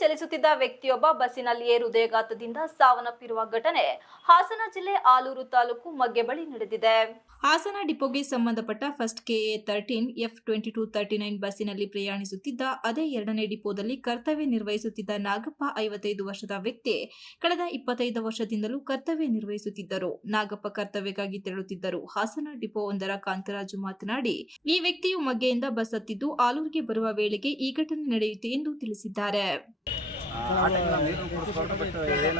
ಚಲಿಸುತ್ತಿದ್ದ ವ್ಯಕ್ತಿಯೊಬ್ಬ ಬಸ್ಸಿನಲ್ಲಿಯೇ ಹೃದಯಘಾತದಿಂದ ಸಾವನ್ನಪ್ಪಿರುವ ಘಟನೆ ಹಾಸನ ಜಿಲ್ಲೆ ಆಲೂರು ತಾಲೂಕು ಮಗ್ಗೆ ಬಳಿ ನಡೆದಿದೆ. ಹಾಸನ ಡಿಪೋಗೆ ಸಂಬಂಧಪಟ್ಟ first KA thirteen, F twenty two thirty nine ಬಸ್ಸಿನಲ್ಲಿ ಪ್ರಯಾಣಿಸುತ್ತಿದ್ದ ಅದೇ ಎರಡನೇ ಡಿಪೋದಲ್ಲಿ ಕರ್ತವ್ಯ ನಿರ್ವಹಿಸುತ್ತಿದ್ದ ನಾಗಪ್ಪ ಐವತ್ತೈದು ವರ್ಷದ ವ್ಯಕ್ತಿ ಕಳೆದ ಇಪ್ಪತ್ತೈದು ವರ್ಷದಿಂದಲೂ ಕರ್ತವ್ಯ ನಿರ್ವಹಿಸುತ್ತಿದ್ದರು. ನಾಗಪ್ಪ ಕರ್ತವ್ಯಕ್ಕಾಗಿ ತೆರಳುತ್ತಿದ್ದರು. ಹಾಸನ ಡಿಪೋ ಒಂದರ ಕಾಂತರಾಜು ಮಾತನಾಡಿ, ಈ ವ್ಯಕ್ತಿಯು ಮಗ್ಗೆಯಿಂದ ಬಸ್ ಹತ್ತಿದ್ದು ಆಲೂರಿಗೆ ಬರುವ ವೇಳೆಗೆ ಈ ಘಟನೆ ನಡೆಯಿತು ಎಂದು ತಿಳಿಸಿದ್ದಾರೆ. ಟೈಮ್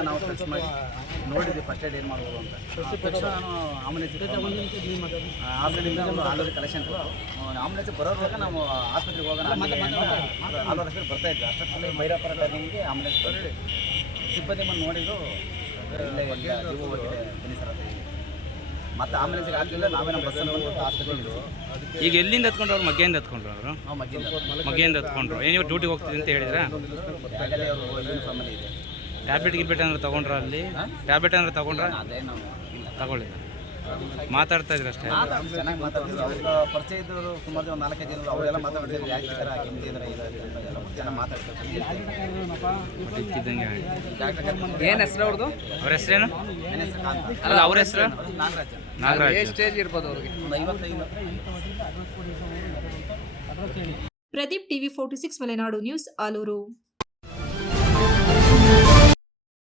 ನಾವು ಮಾಡಿ ಫಸ್ಟ್ ಅಂತ. ನಾನು ಆಲ್ರೆಡಿ ಕಲೆಕ್ಷನ್ ನಾವು ಆಸ್ಪತ್ರೆಗೆ ಹೋಗೋಣ ಆಲೂರು ಆಸ್ಪತ್ರೆ ಬರ್ತಾ ಅಷ್ಟೊತ್ತಲ್ಲಿ ಮೈರಾಪುರ ಸಿಬ್ಬಂದಿ ಬಂದು ನೋಡಿದ್ರು ಇಲ್ಲೇ ಹೋಗಿದೆ ಬನ್ನಿ. ಮತ್ತೆ ಆಂಬುಲೆನ್ಸ್ಗೆ ಆಗಲಿಲ್ಲ ನಾವೇ ನಮ್ಮ ಬಸ್ಸಲ್ಲಿ ಆಸ್ಪತ್ರೆಗೆ ಈಗ ಎಲ್ಲಿಂದ ಹತ್ಕೊಂಡ್ರು ಅವ್ರು? ಮಗ್ಗೆಯಿಂದ ಹತ್ಕೊಂಡ್ರು ಅವರು? ನಾವು ಮಗ್ಗಿಂದ ಮಗ್ಗೆಯಿಂದ ಹತ್ಕೊಂಡ್ರು ಏನು ನೀವು ಡ್ಯೂಟಿಗೆ ಹೋಗ್ತೀವಿ ಅಂತ ಹೇಳಿದ್ರಾ? ಆಗಲೇ ಅವರು ಯೂನಿಫಾರ್ಮಲ್ಲಿ ಇದೆ. ಟ್ಯಾಬ್ಲೆಟ್ ಗಿಬ್ಲೆಟ್ ಏನಾದ್ರು ತಗೊಂಡ್ರ ಅಲ್ಲಿ? ಟ್ಯಾಬ್ಲೆಟ್ ಅಂದ್ರೆ ತಗೊಂಡ್ರ? ಅದೇ ನಾವು ತಗೊಳ್ಳಿಲ್ಲ. ಮಾತಾಡ್ತಾ ಇದ್ರು ಅಷ್ಟೇ? ಚೆನ್ನಾಗಿ ಮಾತಾಡ್ತಿದ್ರು. ಅವ್ರ ಪರಿಚಯ ಇದ್ದವರು ಸುಮಾರು ಒಂದು ನಾಲ್ಕೈದು ಜನ ಅವರೆಲ್ಲ ಮಾತಾಡ್ತಿದ್ರು. ಯಾಕೆ ಈ ಥರ ಹಿಂಗೆ ಇದ್ರೆ ಇದು ಎಲ್ಲ ಇದ್ದಿದ್ದಂಗೆ ಹೇಳಿ. ಡಾಕ್ಟರ್ ಹೆಸರು ಅವ್ರದ್ದು ಅವ್ರ ಹೆಸರೇನು? ಅಲ್ಲ ಅವ್ರ ಹೆಸರು? ನಾಗರಾಜ್ ನಾಗರಾಜ್ ಎಷ್ಟು ಸ್ಟೇಜ್ ಇರ್ಬೋದು ಅವ್ರಿಗೆ. ಒಂದು ಐವತ್ತೈದು. Pradeep TV forty six Malenadu news Alur.